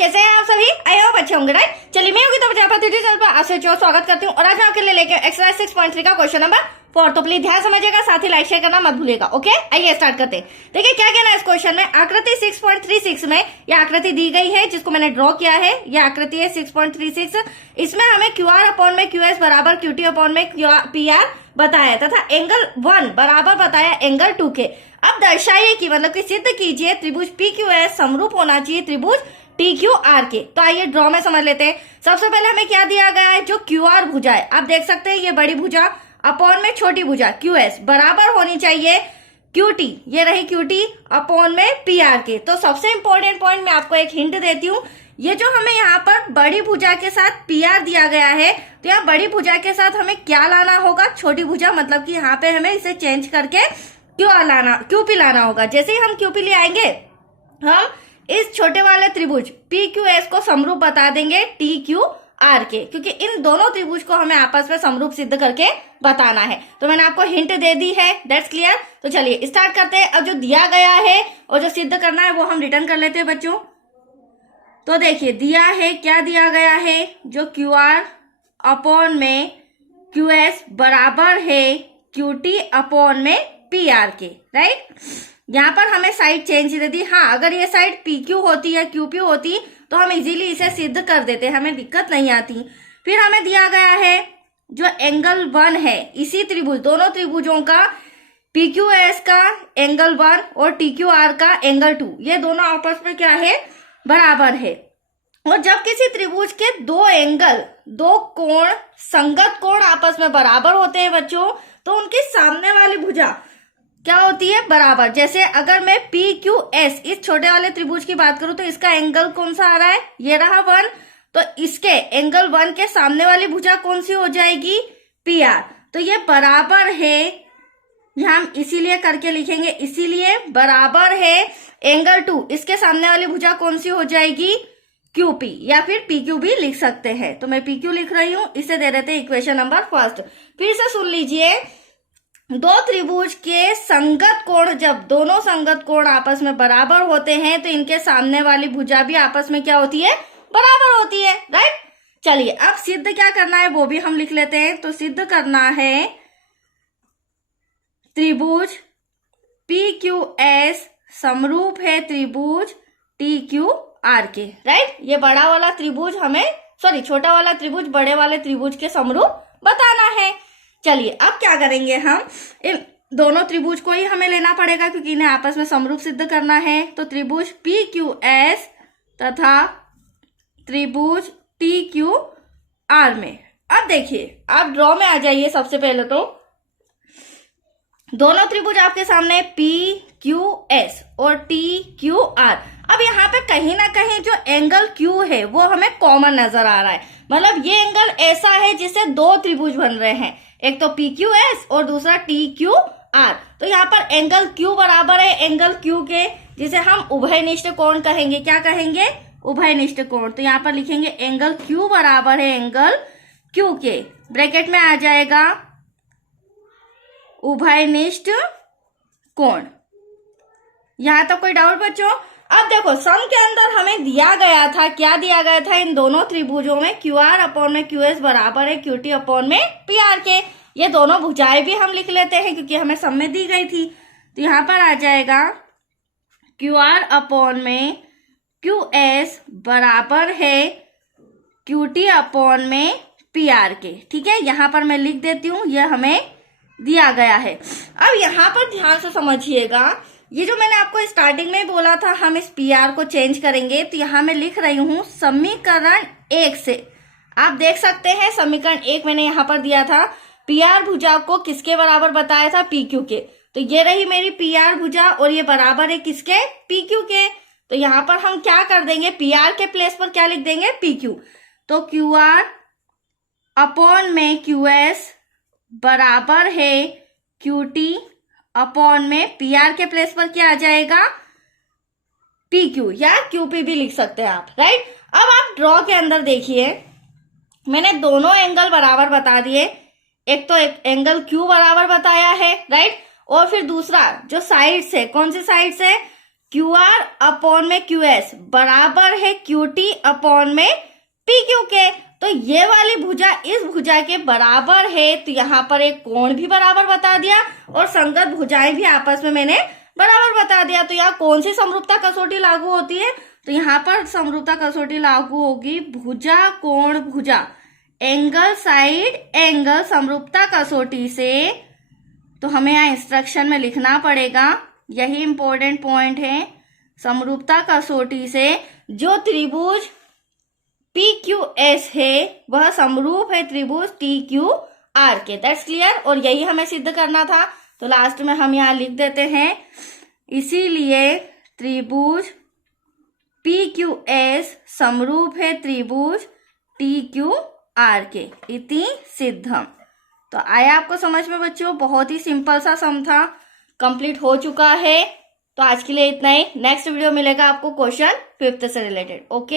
कैसे हैं आप सभी? आई होप अच्छे होंगे राइट। चलिए मैं योगिता प्रजापति चैनल पर आपसे जो स्वागत करती हूँ और आज मैं आपके लिए लेके एक्सरसाइज 6.3 का क्वेश्चन नंबर 4। तो प्लीज ध्यान समझिएगा, साथ ही लाइक शेयर करना मत भूलिएगा। ओके, आइए स्टार्ट करते हैं। देखिए क्या कहना है इस क्वेश्चन में। आकृति 6.36 में यह आकृति दी गई है जिसको मैंने ड्रॉ किया है। यह आकृति है 6.36। इसमें हमें QR अपॉन में QS बराबर QT अपॉन में PR बताया तथा एंगल 1 बराबर बताया एंगल 2 के। अब दर्शाइए कि मतलब कि सिद्ध कीजिए त्रिभुज PQS समरूप होना चाहिए त्रिभुज TQR के। तो आइए ड्रॉ में समझ लेते हैं। सबसे पहले हमें क्या दिया गया है, जो QR भुजा है। आप देख सकते हैं ये बड़ी भुजा अपॉन में छोटी भुजा QS बराबर होनी चाहिए QT, ये रही QT अपॉन में PR के। तो सबसे इंपॉर्टेंट पॉइंट मैं आपको एक हिंट देती हूँ, ये जो हमें यहाँ पर बड़ी भुजा के साथ PR दिया गया है, तो यहाँ बड़ी भुजा के साथ हमें क्या लाना होगा, छोटी भुजा। मतलब कि यहाँ पे हमें इसे चेंज करके QP लाना होगा। जैसे ही हम QP ले आएंगे, हम इस छोटे वाले त्रिभुज PQS को समरूप बता देंगे TQR के, क्योंकि इन दोनों त्रिभुज को हमें आपस में समरूप सिद्ध करके बताना है। तो मैंने आपको हिंट दे दी है, दैट्स क्लियर। तो चलिए स्टार्ट करते हैं। अब जो दिया गया है और जो सिद्ध करना है वो हम रिटर्न कर लेते हैं बच्चों। तो देखिए दिया है, क्या दिया गया है, जो QR अपॉन में QS बराबर है QT अपॉन में PR के, राइट। यहाँ पर हमें साइड चेंज दे दी। हाँ, अगर ये साइड PQ होती या QP होती तो हम इजीली इसे सिद्ध कर देते, हमें दिक्कत नहीं आती। फिर हमें दिया गया है जो एंगल 1 है इसी त्रिभुज, दोनों त्रिभुजों का PQS का एंगल 1 और TQR का एंगल 2, ये दोनों आपस में क्या है, बराबर है। और जब किसी त्रिभुज के दो एंगल, दो कोण, संगत कोण आपस में बराबर होते हैं बच्चों, तो उनकी सामने वाली भुजा क्या होती है, बराबर। जैसे अगर मैं PQS इस छोटे वाले त्रिभुज की बात करूं तो इसका एंगल कौन सा आ रहा है, ये रहा 1। तो इसके एंगल 1 के सामने वाली भुजा कौन सी हो जाएगी, PR। तो ये बराबर है, यहां हम इसीलिए करके लिखेंगे, इसीलिए बराबर है एंगल 2, इसके सामने वाली भुजा कौन सी हो जाएगी, QP, या फिर PQ भी लिख सकते हैं। तो मैं PQ लिख रही हूं, इसे दे देते हैं इक्वेशन नंबर 1। फिर से सुन लीजिए, दो त्रिभुज के संगत कोण, जब दोनों संगत कोण आपस में बराबर होते हैं तो इनके सामने वाली भुजा भी आपस में क्या होती है, बराबर होती है, राइट। चलिए अब सिद्ध क्या करना है वो भी हम लिख लेते हैं। तो सिद्ध करना है त्रिभुज PQS समरूप है त्रिभुज TQR के, राइट। ये बड़ा वाला त्रिभुज हमें, सॉरी छोटा वाला त्रिभुज बड़े वाले त्रिभुज के समरूप बताना है। चलिए अब क्या करेंगे, हम इन दोनों त्रिभुज को ही हमें लेना पड़ेगा क्योंकि इन्हें आपस में समरूप सिद्ध करना है। तो त्रिभुज PQS तथा त्रिभुज TQR में, अब देखिए आप ड्रॉ में आ जाइए। सबसे पहले तो दोनों त्रिभुज आपके सामने PQS और TQR। अब यहाँ पे कहीं ना कहीं जो एंगल Q है वो हमें कॉमन नजर आ रहा है। मतलब ये एंगल ऐसा है जिससे दो त्रिभुज बन रहे हैं, एक तो PQS और दूसरा TQR। तो यहाँ पर एंगल Q बराबर है एंगल Q के, जिसे हम उभयनिष्ठ कोण कहेंगे। क्या कहेंगे, उभयनिष्ठ कोण। तो यहाँ पर लिखेंगे एंगल Q बराबर है एंगल Q के, ब्रैकेट में आ जाएगा उभयनिष्ठ कोण। यहाँ तो कोई डाउट बच्चों? अब देखो सम के अंदर हमें दिया गया था, क्या दिया गया था, इन दोनों त्रिभुजों में QR अपॉन में QS बराबर है QT अपॉन में PR के। ये दोनों भुजाएं भी हम लिख लेते हैं क्योंकि हमें सम में दी गई थी। तो यहाँ पर आ जाएगा QR अपॉन में QS बराबर है QT अपॉन में PR के, ठीक है। यहाँ पर मैं लिख देती हूँ, यह हमें दिया गया है। अब यहाँ पर ध्यान से समझिएगा, ये जो मैंने आपको स्टार्टिंग में बोला था हम इस PR को चेंज करेंगे, तो यहाँ मैं लिख रही हूँ समीकरण 1 से। आप देख सकते हैं समीकरण 1 मैंने यहाँ पर दिया था, PR भुजा को किसके बराबर बताया था, PQ के। तो ये रही मेरी PR भुजा और ये बराबर है किसके, PQ के। तो यहाँ पर हम क्या कर देंगे, PR के प्लेस पर क्या लिख देंगे, PQ। तो QR अपॉन में QS बराबर है QT अपॉन में PR के प्लेस पर क्या आ जाएगा, PQ, या QP भी लिख सकते हैं आप, राइट। अब आप ड्रॉ के अंदर देखिए, मैंने दोनों एंगल बराबर बता दिए। एक तो एक एंगल Q बराबर बताया है, राइट। और फिर दूसरा जो साइड से, कौन सी साइड से, क्यू आर अपॉन में क्यू एस बराबर है क्यू टी अपॉन में पी क्यू के। तो ये वाली भुजा इस भुजा के बराबर है, तो यहाँ पर एक कोण भी बराबर बता दिया और संगत भुजाएं भी आपस में मैंने बराबर बता दिया। तो यहाँ कौन सी समरूपता कसौटी लागू होती है? तो यहाँ पर समरूपता कसौटी लागू होगी भुजा कोण भुजा, एंगल साइड एंगल समरूपता कसौटी से। तो हमें यहाँ इंस्ट्रक्शन में लिखना पड़ेगा, यही इंपॉर्टेंट पॉइंट है। समरूपता कसौटी से जो त्रिभुज PQS है वह समरूप है त्रिभुज TQR के। That's clear. और यही हमें सिद्ध करना था, तो लास्ट में हम यहाँ लिख देते हैं, इसीलिए त्रिभुज PQS समरूप है त्रिभुज TQR के। इति सिद्धम। तो आया आपको समझ में बच्चों? बहुत ही सिंपल सा सम था, कंप्लीट हो चुका है। तो आज के लिए इतना ही। नेक्स्ट वीडियो मिलेगा आपको क्वेश्चन 5th से रिलेटेड। ओके।